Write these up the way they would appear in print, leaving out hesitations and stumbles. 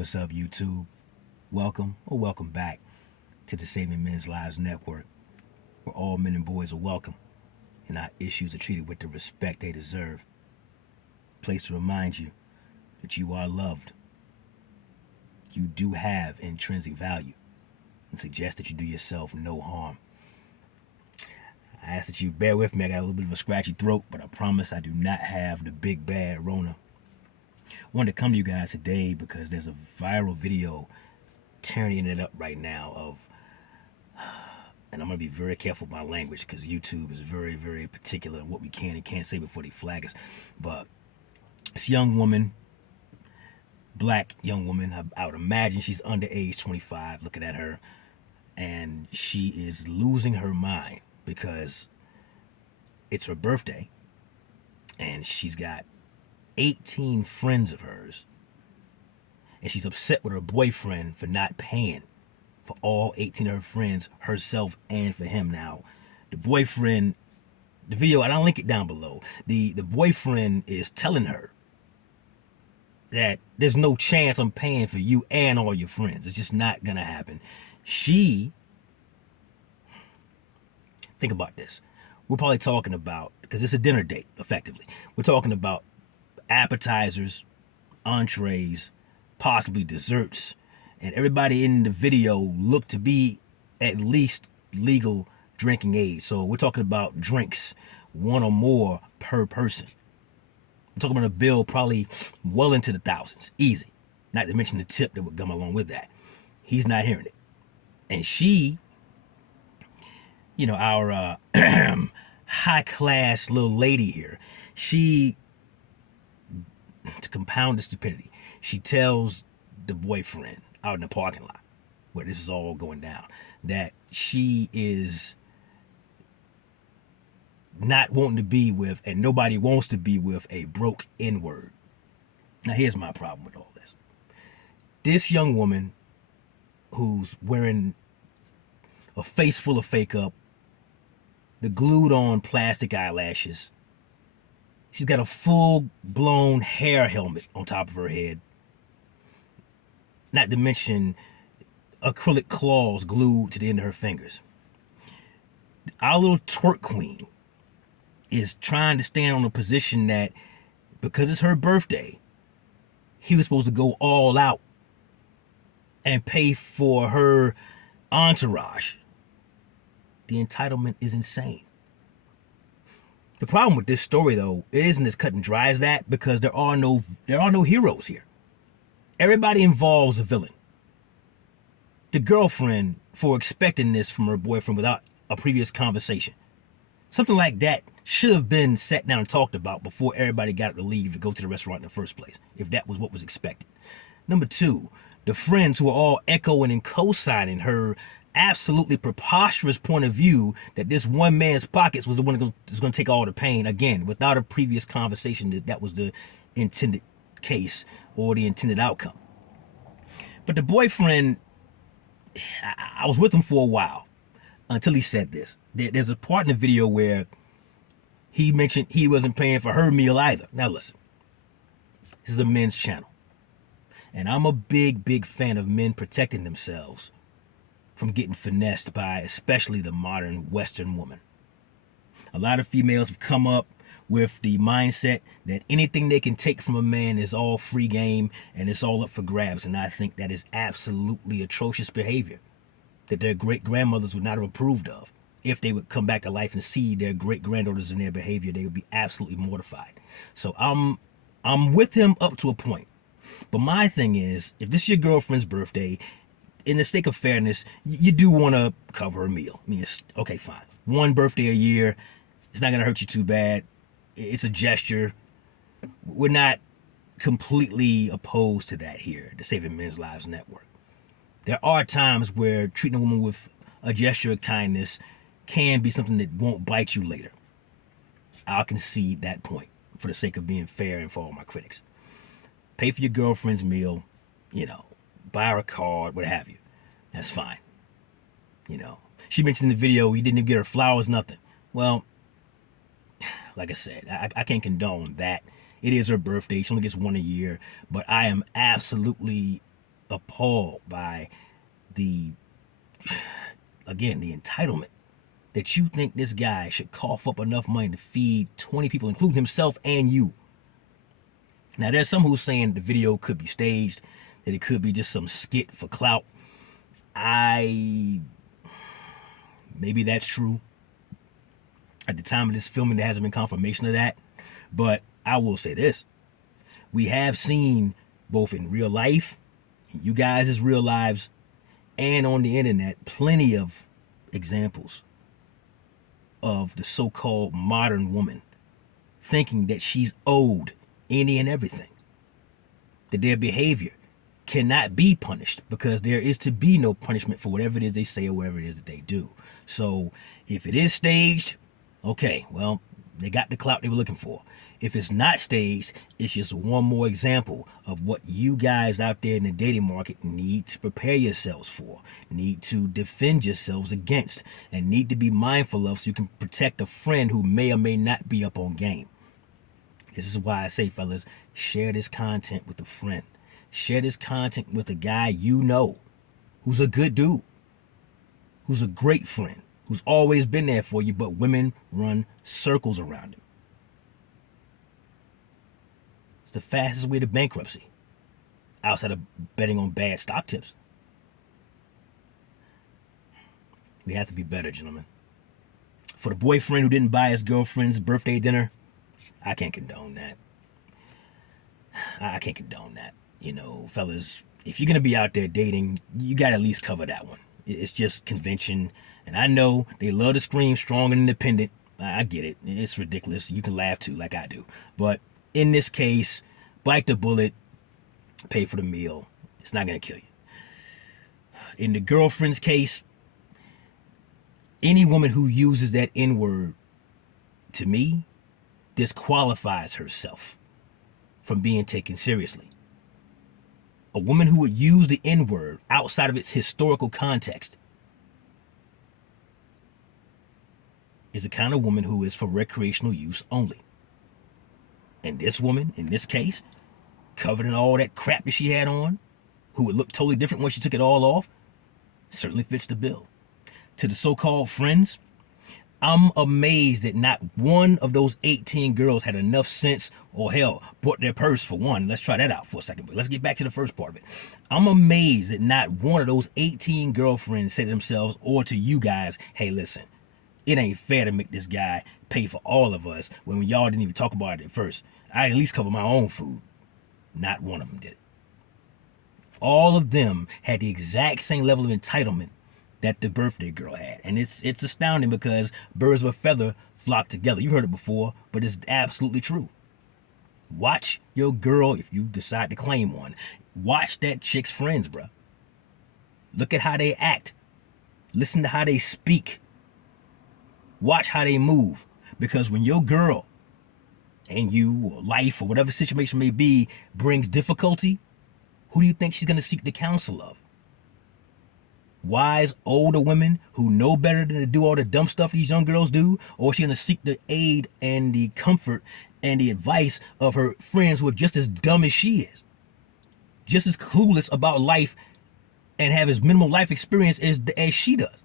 What's up, YouTube? Welcome or welcome back to the Saving Men's Lives Network, where all men and boys are welcome and our issues are treated with the respect they deserve. Place to remind you that you are loved. You do have intrinsic value and suggest that you do yourself no harm. I ask that you bear with me. I got a little bit of a scratchy throat, but I promise I do not have the big bad Rona. I wanted to come to you guys today because there's a viral video tearing it up right now of, and I'm going to be very careful with my language because YouTube is very, very particular in what we can and can't say before they flag us. But this young woman, black young woman, I would imagine she's under age 25, looking at her, and she is losing her mind because it's her birthday and she's got 18 friends of hers, and she's upset with her boyfriend for not paying for all 18 of her friends, herself and for him. Now, the boyfriend, the video, and I'll link it down below, the boyfriend is telling her that there's no chance I'm paying for you and all your friends. It's just not gonna happen. Think about this. We're probably talking about, because it's a dinner date, effectively. We're talking about appetizers, entrees, possibly desserts, and everybody in the video looked to be at least legal drinking age. So we're talking about drinks, one or more per person. We're talking about a bill probably well into the thousands, easy. Not to mention the tip that would come along with that. He's not hearing it. And she, our high-class little lady here, she, to compound the stupidity, she tells the boyfriend out in the parking lot where this is all going down that she is not wanting to be with, and nobody wants to be with, a broke N-word. Now here's my problem with all this. This young woman who's wearing a face full of fake up, the glued on plastic eyelashes, she's got a full-blown hair helmet on top of her head, not to mention acrylic claws glued to the end of her fingers. Our little twerk queen is trying to stand on a position that, because it's her birthday, he was supposed to go all out and pay for her entourage. The entitlement is insane. The problem with this story, though, it isn't as cut and dry as that, because there are no heroes here. Everybody involves a villain. The girlfriend, for expecting this from her boyfriend without a previous conversation. Something like that should have been sat down and talked about before everybody got up to leave to go to the restaurant in the first place, if that was what was expected. Number two, the friends who are all echoing and co-signing her absolutely preposterous point of view that this one man's pockets was the one that was going to take all the pain, again, without a previous conversation that was the intended case or the intended outcome. But the boyfriend, I was with him for a while until he said this. There's a part in the video where he mentioned he wasn't paying for her meal either. Now listen, this is a men's channel, and I'm a big fan of men protecting themselves from getting finessed by especially the modern Western woman. A lot of females have come up with the mindset that anything they can take from a man is all free game and it's all up for grabs, and I think that is absolutely atrocious behavior that their great-grandmothers would not have approved of. If they would come back to life and see their great-granddaughters and their behavior, they would be absolutely mortified. So I'm with him up to a point. But my thing is, if this is your girlfriend's birthday, in the sake of fairness, you do want to cover her meal. I mean, it's okay, fine. One birthday a year, it's not going to hurt you too bad. It's a gesture. We're not completely opposed to that here at the Saving Men's Lives Network. There are times where treating a woman with a gesture of kindness can be something that won't bite you later. I'll concede that point for the sake of being fair and for all my critics. Pay for your girlfriend's meal, buy her a card, what have you. That's fine. She mentioned in the video he didn't even get her flowers, nothing. Well, like I said, I can't condone that. It is her birthday. She only gets one a year. But I am absolutely appalled by the, again, the entitlement that you think this guy should cough up enough money to feed 20 people, including himself and you. Now, there's some who's saying the video could be staged, that it could be just some skit for clout. Maybe that's true. At the time of this filming, there hasn't been confirmation of that. But I will say this. We have seen, both in real life, in you guys' real lives, and on the internet, plenty of examples of the so-called modern woman thinking that she's owed any and everything. That their behavior cannot be punished because there is to be no punishment for whatever it is they say or whatever it is that they do. So if it is staged, okay, well, they got the clout they were looking for. If it's not staged, it's just one more example of what you guys out there in the dating market need to prepare yourselves for, need to defend yourselves against, and need to be mindful of so you can protect a friend who may or may not be up on game. This is why I say, fellas, share this content with a friend. Share this content with a guy you know who's a good dude, who's a great friend, who's always been there for you, but women run circles around him. It's the fastest way to bankruptcy, outside of betting on bad stock tips. We have to be better, gentlemen. For the boyfriend who didn't buy his girlfriend's birthday dinner, I can't condone that. I can't condone that. You know, fellas, if you're going to be out there dating, you got to at least cover that one. It's just convention. And I know they love to scream strong and independent. I get it. It's ridiculous. You can laugh too, like I do. But in this case, bite the bullet, pay for the meal. It's not going to kill you. In the girlfriend's case, any woman who uses that N-word, to me, disqualifies herself from being taken seriously. A woman who would use the N-word outside of its historical context is the kind of woman who is for recreational use only. And this woman, in this case, covered in all that crap that she had on, who would look totally different when she took it all off, certainly fits the bill. To the so-called friends, I'm amazed that not one of those 18 girls had enough sense, or hell, bought their purse for one. Let's try that out for a second, but let's get back to the first part of it. I'm amazed that not one of those 18 girlfriends said to themselves or to you guys, hey, listen, it ain't fair to make this guy pay for all of us when y'all didn't even talk about it at first. I at least cover my own food. Not one of them did it. All of them had the exact same level of entitlement that the birthday girl had. And it's astounding because birds of a feather flock together. You heard it before, but it's absolutely true. Watch your girl, if you decide to claim one, watch that chick's friends, bruh. Look at how they act. Listen to how they speak. Watch how they move. Because when your girl and you, or life, or whatever situation may be, brings difficulty, who do you think she's going to seek the counsel of? Wise older women who know better than to do all the dumb stuff these young girls do? Or is she going to seek the aid and the comfort and the advice of her friends who are just as dumb as she is, just as clueless about life and have as minimal life experience as she does?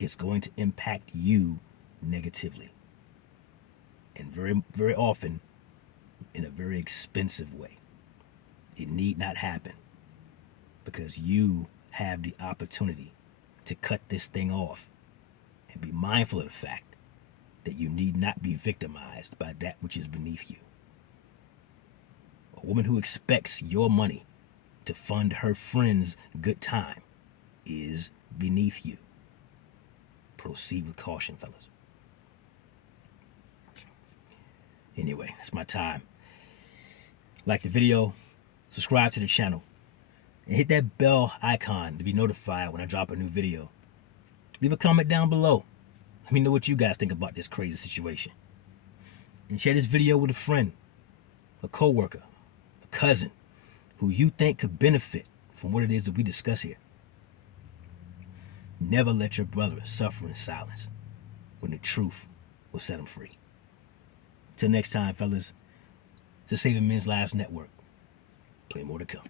It's going to impact you negatively, and very, very often in a very expensive way. It need not happen, because you have the opportunity to cut this thing off and be mindful of the fact that you need not be victimized by that which is beneath you. A woman who expects your money to fund her friend's good time is beneath you. Proceed with caution, fellas. Anyway, that's my time. Like the video, subscribe to the channel, and hit that bell icon to be notified when I drop a new video. Leave a comment down below. Let me know what you guys think about this crazy situation. And share this video with a friend, a coworker, a cousin, who you think could benefit from what it is that we discuss here. Never let your brother suffer in silence when the truth will set him free. Till next time, fellas, it's the Saving Men's Lives Network. Plenty more to come.